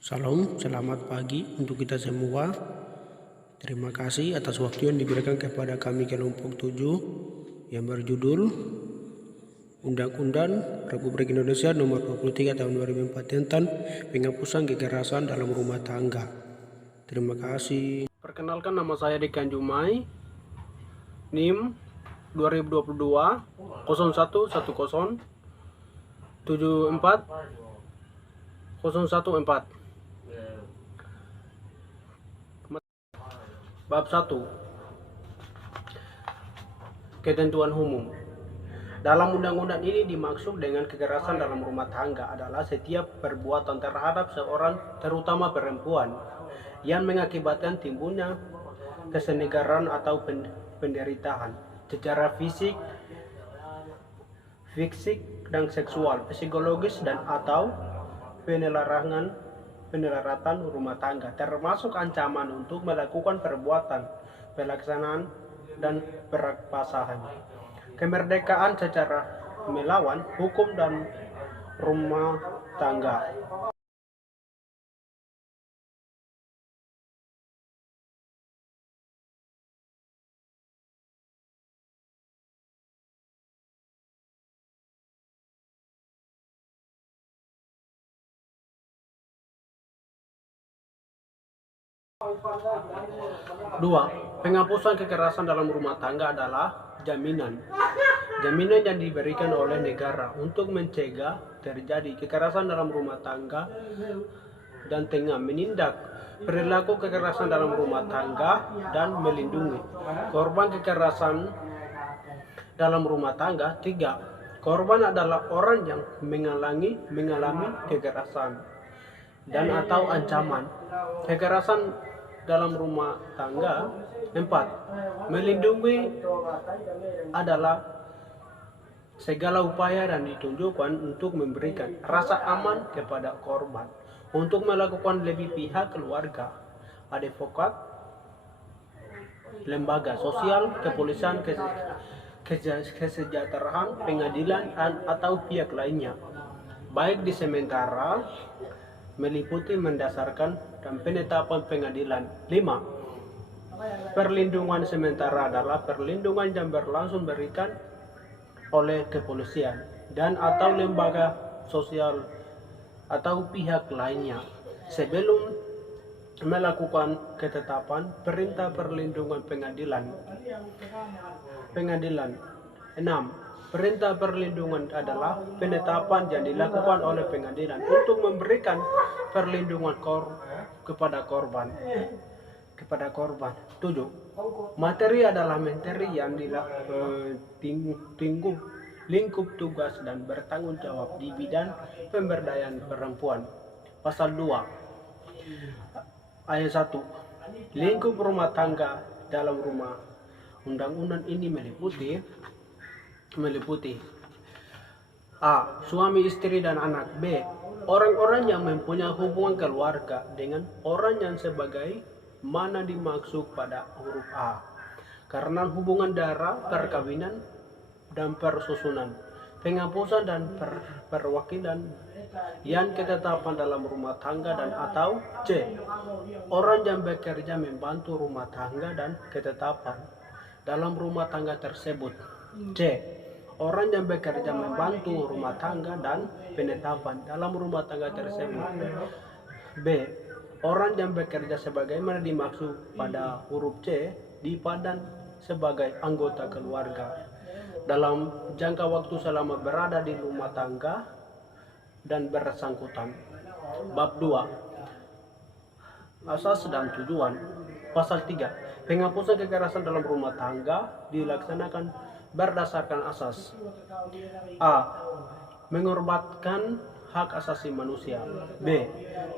Salam, selamat pagi untuk kita semua. Terima kasih atas waktu yang diberikan kepada kami kelompok 7 yang berjudul Undang-Undang Republik Indonesia Nomor 23 Tahun 2004 tentang penghapusan kekerasan dalam rumah tangga. Terima kasih. Perkenalkan, nama saya Dekan Jumai, NIM 2022 0110 74 014. Bab 1. Ketentuan umum. Dalam undang-undang ini dimaksud dengan kekerasan dalam rumah tangga adalah setiap perbuatan terhadap seorang, terutama perempuan, yang mengakibatkan timbulnya kesenegaran atau penderitaan secara fisik dan seksual, psikologis dan atau penelaratan rumah tangga, termasuk ancaman untuk melakukan perbuatan, pelaksanaan dan perampasan, kemerdekaan secara melawan hukum dan rumah tangga. Dua, penghapusan kekerasan dalam rumah tangga adalah jaminan yang diberikan oleh negara untuk mencegah terjadi kekerasan dalam rumah tangga dan tengah menindak perilaku kekerasan dalam rumah tangga dan melindungi korban kekerasan dalam rumah tangga. Tiga, korban adalah orang yang mengalami kekerasan dan atau ancaman kekerasan dalam rumah tangga. 4. Melindungi adalah segala upaya dan ditunjukkan untuk memberikan rasa aman kepada korban untuk melakukan lebih pihak keluarga, advokat, lembaga sosial, kepolisian, kesejahteraan, pengadilan, atau pihak lainnya, baik di sementara meliputi mendasarkan dan penetapan pengadilan. 5. Perlindungan sementara adalah perlindungan yang berlangsung berikan oleh kepolisian dan atau lembaga sosial atau pihak lainnya sebelum melakukan ketetapan perintah perlindungan pengadilan. 6. Perintah perlindungan adalah penetapan yang dilakukan oleh pengadilan untuk memberikan perlindungan kepada korban. 7. Materi adalah materi yang lingkup tugas dan bertanggung jawab di bidang pemberdayaan perempuan. Pasal 2 ayat 1. Lingkup rumah tangga dalam rumah undang-undang ini meliputi A. Suami, istri, dan anak. B. Orang-orang yang mempunyai hubungan keluarga dengan orang yang sebagai mana dimaksud pada huruf A, karena hubungan darah, perkawinan, dan persusunan, penghapusan dan perwakilan yang ketetapan dalam rumah tangga, dan atau C. Orang yang bekerja membantu rumah tangga dan ketetapan dalam rumah tangga tersebut. C. Orang yang bekerja membantu rumah tangga dan penetapan dalam rumah tangga tersebut. B. Orang yang bekerja sebagaimana dimaksud pada huruf C di padan sebagai anggota keluarga dalam jangka waktu selama berada di rumah tangga dan bersangkutan. Bab 2. Asas dan tujuan. Pasal 3. Penghapusan kekerasan dalam rumah tangga dilaksanakan berdasarkan asas A. Menghormatkan hak asasi manusia. B.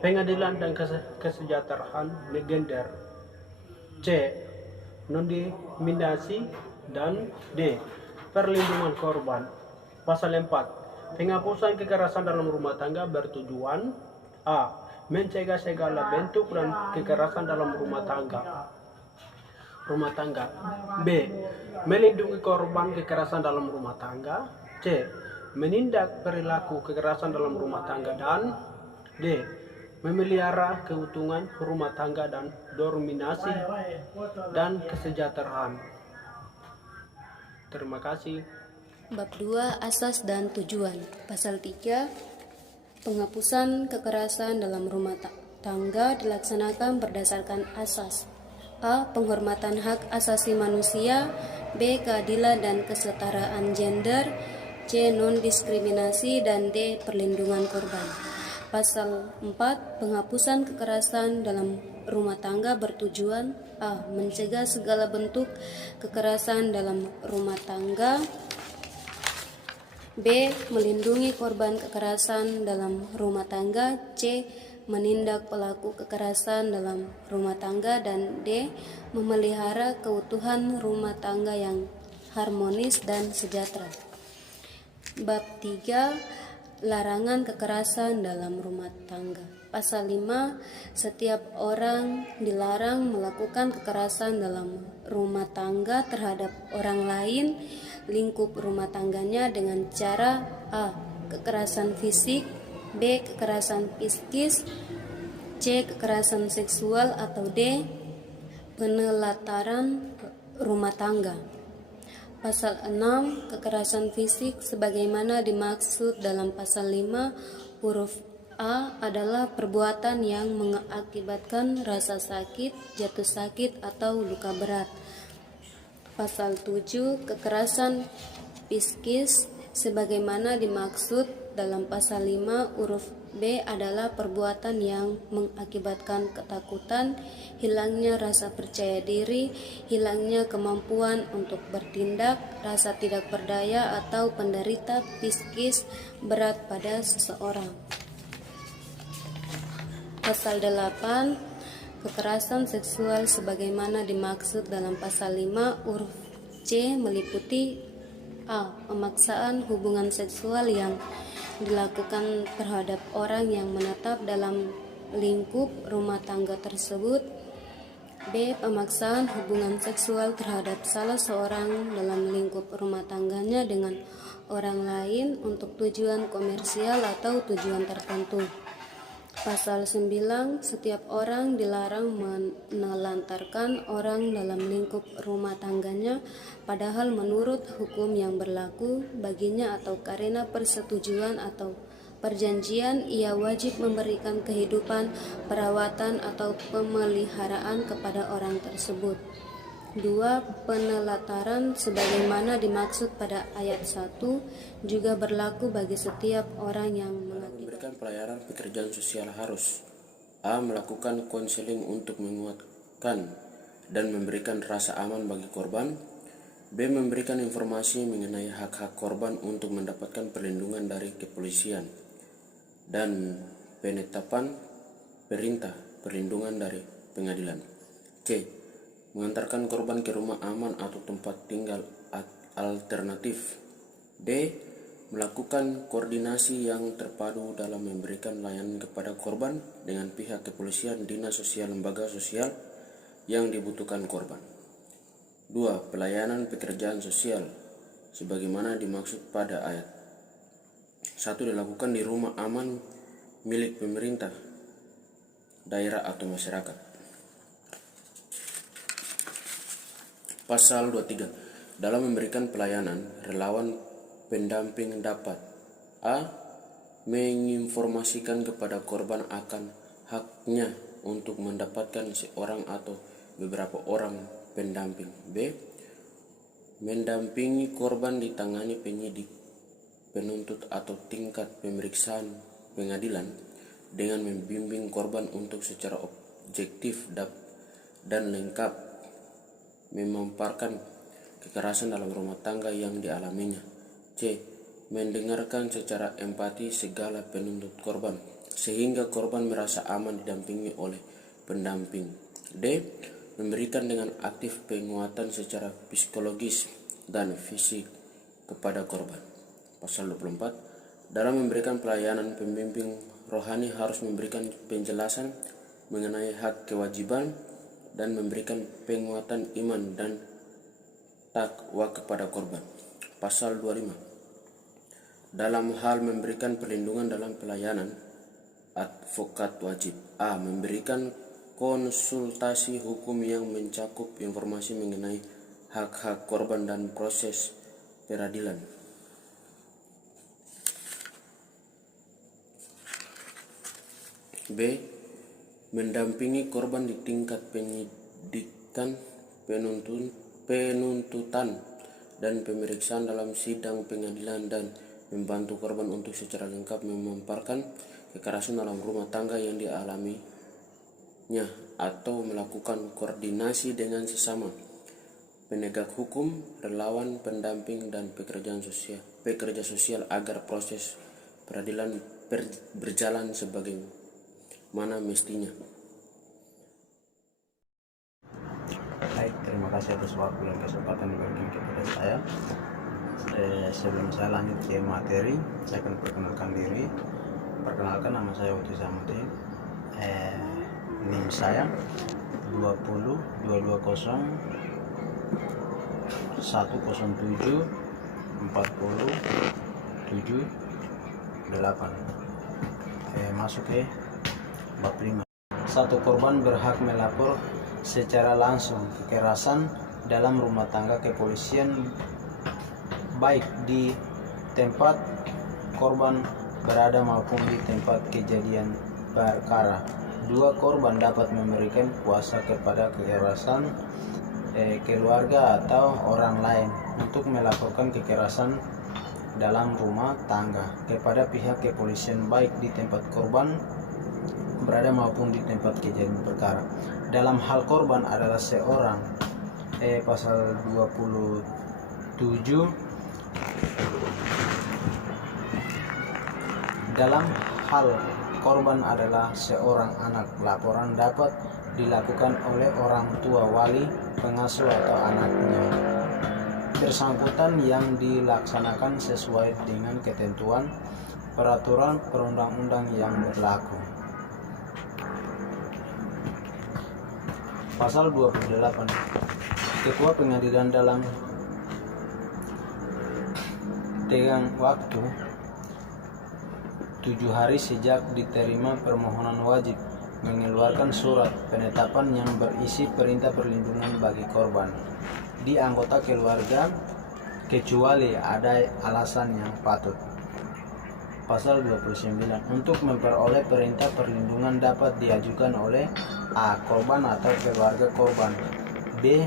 Pengadilan dan kesejahteraan gender. C. Non-diskriminasi. Dan D. Perlindungan korban. Pasal 4. Penghapusan kekerasan dalam rumah tangga bertujuan A. Mencegah segala bentuk dan kekerasan dalam rumah tangga. B. Melindungi korban kekerasan dalam rumah tangga. C. Menindak perilaku kekerasan dalam rumah tangga. Dan D. memelihara keutuhan rumah tangga dan dominasi dan kesejahteraan. Terima kasih. Bab 2 Asas dan Tujuan. Pasal 3 Penghapusan kekerasan dalam rumah tangga dilaksanakan berdasarkan asas: A. Penghormatan hak asasi manusia, B. Keadilan dan kesetaraan gender, C. Non-diskriminasi, dan D. Perlindungan korban. Pasal 4 Penghapusan kekerasan dalam rumah tangga bertujuan: A. Mencegah segala bentuk kekerasan dalam rumah tangga, B. Melindungi korban kekerasan dalam rumah tangga, C. Menindak pelaku kekerasan dalam rumah tangga, dan D. Memelihara keutuhan rumah tangga yang harmonis dan sejahtera. Bab 3 Larangan kekerasan dalam rumah tangga. Pasal 5 Setiap orang dilarang melakukan kekerasan dalam rumah tangga terhadap orang lain, lingkup rumah tangganya, dengan cara: A. Kekerasan fisik, B. Kekerasan psikis, C. Kekerasan seksual, atau D. Penelantaran rumah tangga. Pasal 6 Kekerasan fisik sebagaimana dimaksud dalam pasal 5 huruf A adalah perbuatan yang mengakibatkan rasa sakit, jatuh sakit, atau luka berat. Pasal 7 Kekerasan psikis sebagaimana dimaksud dalam pasal 5 huruf B adalah perbuatan yang mengakibatkan ketakutan, hilangnya rasa percaya diri, hilangnya kemampuan untuk bertindak, rasa tidak berdaya, atau penderita psikis berat pada seseorang. Pasal 8 Kekerasan seksual sebagaimana dimaksud dalam pasal 5 huruf C meliputi: A. Pemaksaan hubungan seksual yang dilakukan terhadap orang yang menetap dalam lingkup rumah tangga tersebut, B. Pemaksaan hubungan seksual terhadap salah seorang dalam lingkup rumah tangganya dengan orang lain untuk tujuan komersial atau tujuan tertentu. Pasal 9 Setiap orang dilarang menelantarkan orang dalam lingkup rumah tangganya, padahal menurut hukum yang berlaku baginya atau karena persetujuan atau perjanjian ia wajib memberikan kehidupan, perawatan, atau pemeliharaan kepada orang tersebut. 2. Penelantaran sebagaimana dimaksud pada ayat 1 juga berlaku bagi setiap orang yang memberikan pelayanan pekerjaan sosial harus: A. Melakukan konseling untuk menguatkan dan memberikan rasa aman bagi korban, B. Memberikan informasi mengenai hak-hak korban untuk mendapatkan perlindungan dari kepolisian dan penetapan perintah perlindungan dari pengadilan, C. Mengantarkan korban ke rumah aman atau tempat tinggal alternatif, D. Melakukan koordinasi yang terpadu dalam memberikan layanan kepada korban dengan pihak kepolisian, dinas sosial, lembaga sosial yang dibutuhkan korban. 2. Pelayanan pekerjaan sosial sebagaimana dimaksud pada ayat 1 dilakukan di rumah aman milik pemerintah, daerah, atau masyarakat. Pasal 23 Dalam memberikan pelayanan, relawan pendamping dapat: A. Menginformasikan kepada korban akan haknya untuk mendapatkan seorang atau beberapa orang pendamping, B. Mendampingi korban ditangani penyidik, penuntut, atau tingkat pemeriksaan pengadilan dengan membimbing korban untuk secara objektif dan lengkap memaparkan kekerasan dalam rumah tangga yang dialaminya, C. Mendengarkan secara empati segala penuntut korban sehingga korban merasa aman didampingi oleh pendamping, D. Memberikan dengan aktif penguatan secara psikologis dan fisik kepada korban. Pasal 24 Dalam memberikan pelayanan, pembimbing rohani harus memberikan penjelasan mengenai hak kewajiban dan memberikan penguatan iman dan takwa kepada korban. Pasal 25 Dalam hal memberikan perlindungan dalam pelayanan, advokat wajib A. Memberikan konsultasi hukum yang mencakup informasi mengenai hak-hak korban dan proses peradilan. B. Mendampingi korban di tingkat penyidikan, penuntutan, dan pemeriksaan dalam sidang pengadilan, dan membantu korban untuk secara lengkap memaparkan kekerasan dalam rumah tangga yang dialaminya, atau melakukan koordinasi dengan sesama penegak hukum, relawan, pendamping, dan pekerja sosial agar proses peradilan berjalan sebagaimana mestinya. Baik, terima kasih atas waktu dan kesempatan yang diberikan kepada saya. Sebelum saya lanjut ke materi, saya akan perkenalkan diri. Perkenalkan, nama saya Uti Samuddin. NIM saya 20 220 107 40 78. Masuk ke bab 5. Satu korban berhak melapor secara langsung kekerasan dalam rumah tangga ke kepolisian, baik di tempat korban berada maupun di tempat kejadian perkara. Dua korban dapat memberikan kuasa kepada kekerasan keluarga atau orang lain untuk melaporkan kekerasan dalam rumah tangga kepada pihak kepolisian, baik di tempat korban berada maupun di tempat kejadian perkara. Dalam hal korban adalah seorang, pasal 27. Dalam hal korban adalah seorang anak, laporan dapat dilakukan oleh orang tua, wali, pengasuh, atau anaknya bersangkutan yang dilaksanakan sesuai dengan ketentuan peraturan perundang-undang yang berlaku. Pasal 28. Ketua pengadilan dalam tenggang waktu 7 hari sejak diterima permohonan wajib mengeluarkan surat penetapan yang berisi perintah perlindungan bagi korban di anggota keluarga, kecuali ada alasan yang patut. Pasal 29. Untuk memperoleh perintah perlindungan dapat diajukan oleh A. Korban atau keluarga korban, B.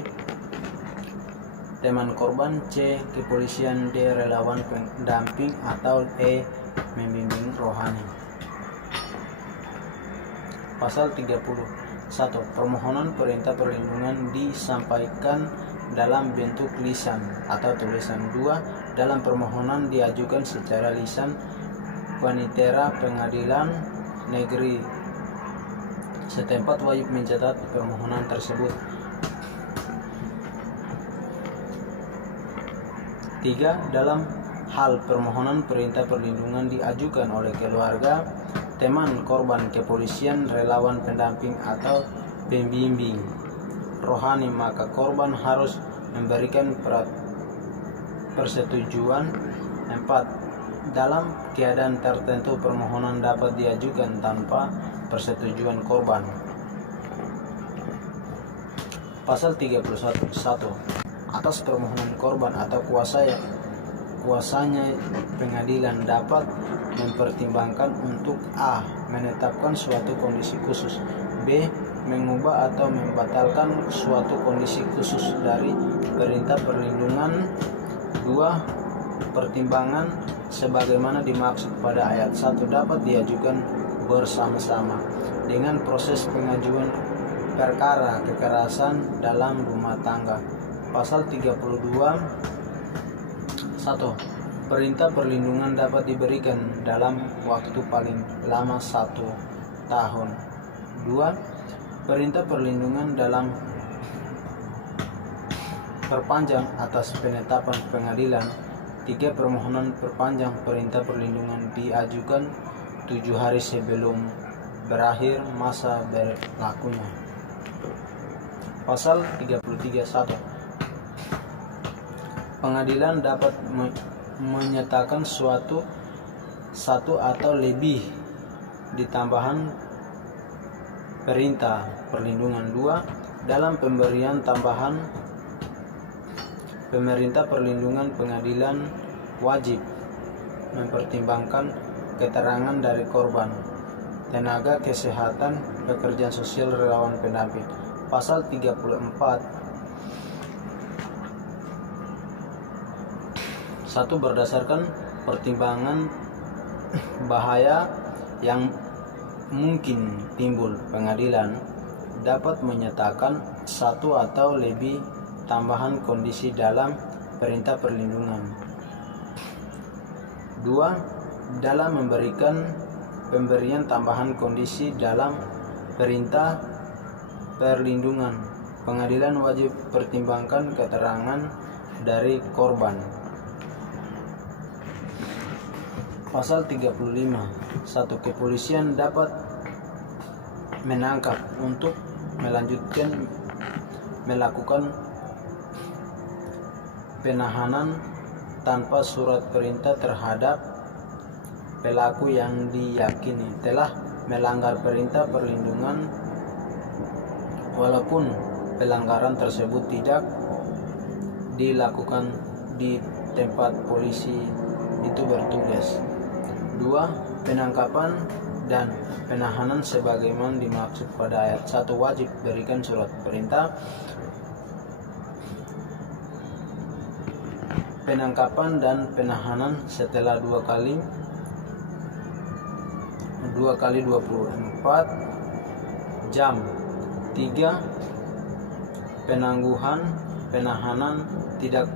teman korban, C. kepolisian, D. relawan pendamping, atau E. membimbing rohani. Pasal 30. 1. Permohonan perintah perlindungan disampaikan dalam bentuk lisan atau tulisan. 2. Dalam permohonan diajukan secara lisan, panitera pengadilan negeri setempat wajib mencatat permohonan tersebut. 3. Dalam hal permohonan perintah perlindungan diajukan oleh keluarga, teman korban, kepolisian, relawan pendamping, atau pembimbing rohani, maka korban harus memberikan persetujuan. 4. Dalam keadaan tertentu permohonan dapat diajukan tanpa persetujuan korban. Pasal 31. 1. Atas permohonan korban atau kuasanya pengadilan dapat mempertimbangkan untuk A. menetapkan suatu kondisi khusus, B. mengubah atau membatalkan suatu kondisi khusus dari perintah perlindungan. 2. Pertimbangan sebagaimana dimaksud pada ayat 1 dapat diajukan bersama-sama dengan proses pengajuan perkara kekerasan dalam rumah tangga. Pasal 32. 1. Perintah perlindungan dapat diberikan dalam waktu paling lama 1 tahun. 2. Perintah perlindungan dalam perpanjang atas penetapan pengadilan. 3. Permohonan perpanjang perintah perlindungan diajukan 7 hari sebelum berakhir masa berlakunya. Pasal 33. 1. Pengadilan dapat menyatakan satu atau lebih di tambahan perintah perlindungan. 2. Dalam pemberian tambahan pemerintah perlindungan, pengadilan wajib mempertimbangkan keterangan dari korban, tenaga kesehatan, pekerja sosial, relawan pendamping. Pasal 34. 1. Berdasarkan pertimbangan bahaya yang mungkin timbul, pengadilan dapat menyatakan satu atau lebih tambahan kondisi dalam perintah perlindungan. 2. Dalam memberikan pemberian tambahan kondisi dalam perintah perlindungan, pengadilan wajib pertimbangkan keterangan dari korban. Pasal 35. 1. Kepolisian dapat menangkap untuk melakukan penahanan tanpa surat perintah terhadap pelaku yang diyakini telah melanggar perintah perlindungan, walaupun pelanggaran tersebut tidak dilakukan di tempat polisi itu bertugas. 2. Penangkapan dan penahanan sebagaimana dimaksud pada ayat 1 wajib berikan surat perintah. Penangkapan dan penahanan setelah 2 kali 24 jam. 3. Penahanan tidak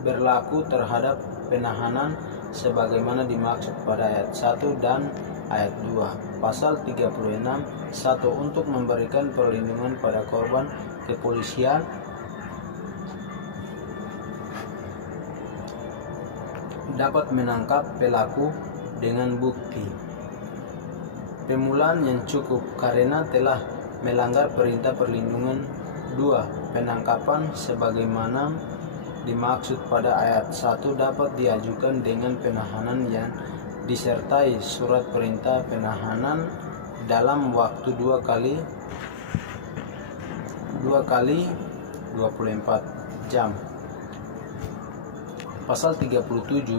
berlaku terhadap penahanan sebagaimana dimaksud pada ayat 1 dan ayat 2. Pasal 36. 1. Untuk memberikan perlindungan pada korban, kepolisian dapat menangkap pelaku dengan bukti pemulaan yang cukup karena telah melanggar perintah perlindungan. 2. Penangkapan sebagaimana dimaksud pada ayat 1 dapat diajukan dengan penahanan yang disertai surat perintah penahanan dalam waktu 2 kali 24 jam. Pasal 37.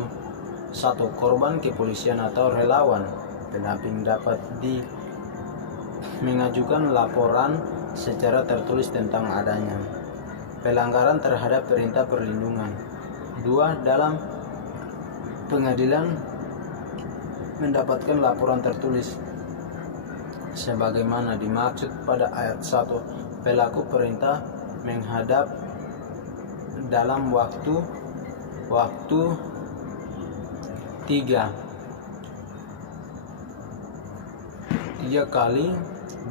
1. Korban kepolisian atau relawan pendamping dapat mengajukan laporan secara tertulis tentang adanya pelanggaran terhadap perintah perlindungan. 2. Dalam pengadilan mendapatkan laporan tertulis sebagaimana dimaksud pada ayat 1. Pelaku perintah menghadap dalam waktu 3 kali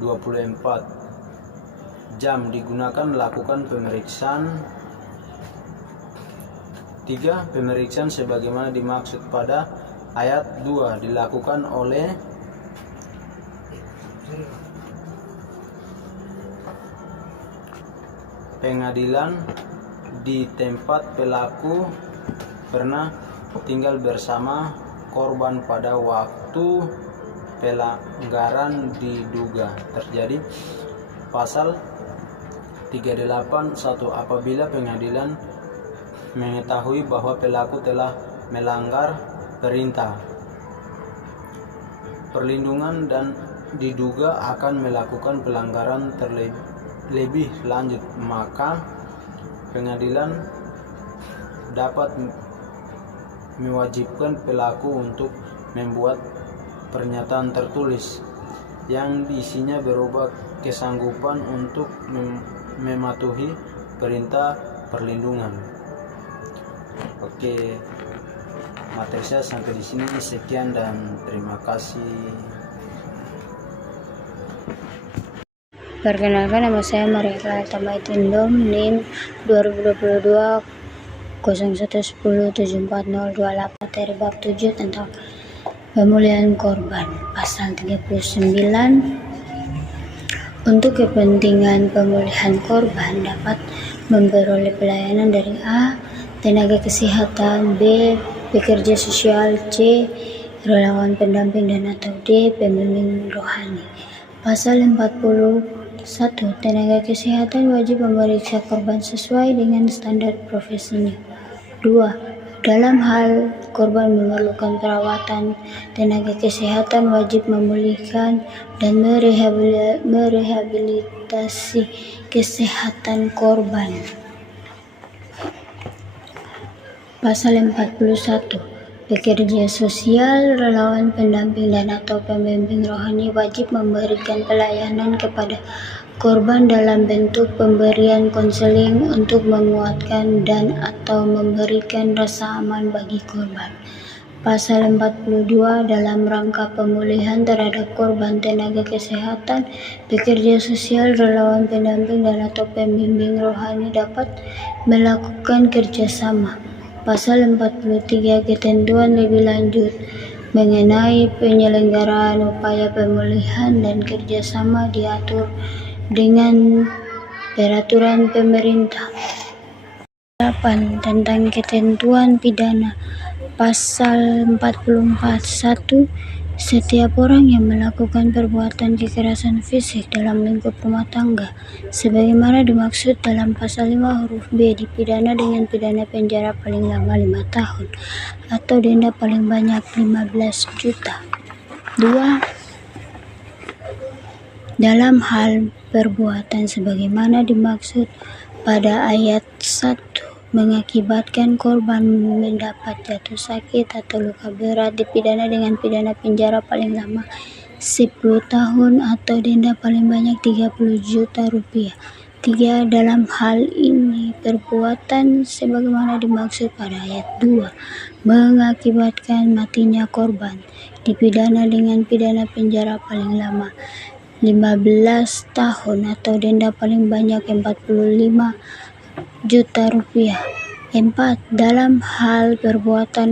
24 jam digunakan melakukan pemeriksaan. 3. Pemeriksaan sebagaimana dimaksud pada ayat 2 dilakukan oleh pengadilan di tempat pelaku pernah tinggal bersama korban pada waktu pelanggaran diduga terjadi. Pasal 38. 1. Apabila pengadilan mengetahui bahwa pelaku telah melanggar perintah perlindungan dan diduga akan melakukan pelanggaran terlebih lanjut, maka pengadilan dapat mewajibkan pelaku untuk membuat pernyataan tertulis yang isinya berupa kesanggupan untuk mematuhi perintah perlindungan. Oke, materi saya sampai di sini. Sekian dan terima kasih. Perkenalkan, nama saya Maria Clara Tamaitindom, NIM 2022 01107402. Materi bab 7 tentang pemulihan korban. Pasal 39. Untuk kepentingan pemulihan korban dapat memperoleh pelayanan dari A. tenaga kesehatan, B. pekerja sosial, C. relawan pendamping dan atau D. pembimbing rohani. Pasal 41. Tenaga kesehatan wajib memeriksa korban sesuai dengan standar profesinya. 2. Dalam hal korban memerlukan perawatan, tenaga kesehatan wajib memulihkan dan merehabilitasi kesehatan korban. Pasal 41. Pekerja sosial, relawan pendamping dan atau pembimbing rohani wajib memberikan pelayanan kepada korban dalam bentuk pemberian konseling untuk menguatkan dan atau memberikan rasa aman bagi korban. Pasal 42. Dalam rangka pemulihan terhadap korban, tenaga kesehatan, pekerja sosial, relawan pendamping dan atau pembimbing rohani dapat melakukan kerjasama. Pasal 43. Ketentuan lebih lanjut mengenai penyelenggaraan upaya pemulihan dan kerjasama diatur dengan peraturan pemerintah. 8. Tentang ketentuan pidana. Pasal 44. 1. Setiap orang yang melakukan perbuatan kekerasan fisik dalam lingkup rumah tangga sebagaimana dimaksud dalam pasal 5 huruf B dipidana dengan pidana penjara paling lama 5 tahun atau denda paling banyak 15 juta. 2. Dalam hal perbuatan sebagaimana dimaksud pada ayat 1 mengakibatkan korban mendapat jatuh sakit atau luka berat dipidana dengan pidana penjara paling lama 10 tahun atau denda paling banyak 30 juta rupiah. 3. Dalam hal ini perbuatan sebagaimana dimaksud pada ayat 2 mengakibatkan matinya korban dipidana dengan pidana penjara paling lama 15 tahun atau denda paling banyak 45 juta rupiah. 4. Dalam hal perbuatan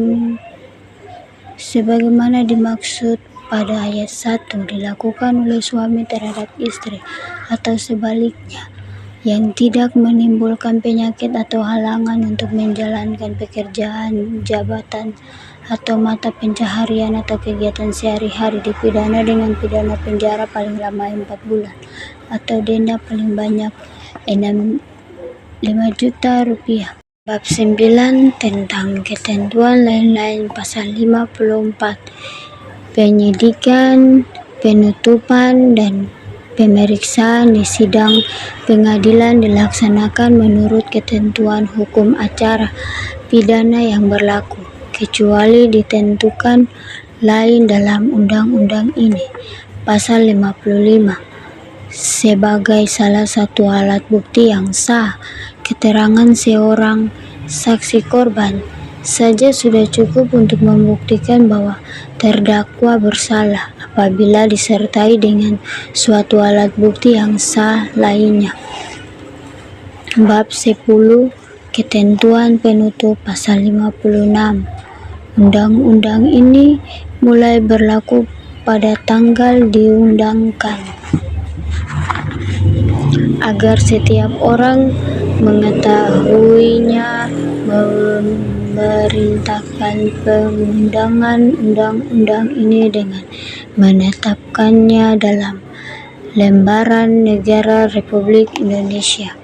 sebagaimana dimaksud pada ayat 1 dilakukan oleh suami terhadap istri atau sebaliknya yang tidak menimbulkan penyakit atau halangan untuk menjalankan pekerjaan, jabatan, atau mata pencaharian atau kegiatan sehari-hari dipidana dengan pidana penjara paling lama 4 bulan atau denda paling banyak 5 juta rupiah. Bab 9 tentang ketentuan lain-lain. Pasal 54. Penyidikan, penutupan, dan pemeriksaan di sidang pengadilan dilaksanakan menurut ketentuan hukum acara pidana yang berlaku, kecuali ditentukan lain dalam undang-undang ini. Pasal 55. Sebagai salah satu alat bukti yang sah, keterangan seorang saksi korban saja sudah cukup untuk membuktikan bahwa terdakwa bersalah apabila disertai dengan suatu alat bukti yang sah lainnya. Bab 10. Ketentuan penutup. Pasal 56. Undang-undang ini mulai berlaku pada tanggal diundangkan agar setiap orang mengetahuinya, memerintahkan pengundangan undang-undang ini dengan menetapkannya dalam Lembaran Negara Republik Indonesia.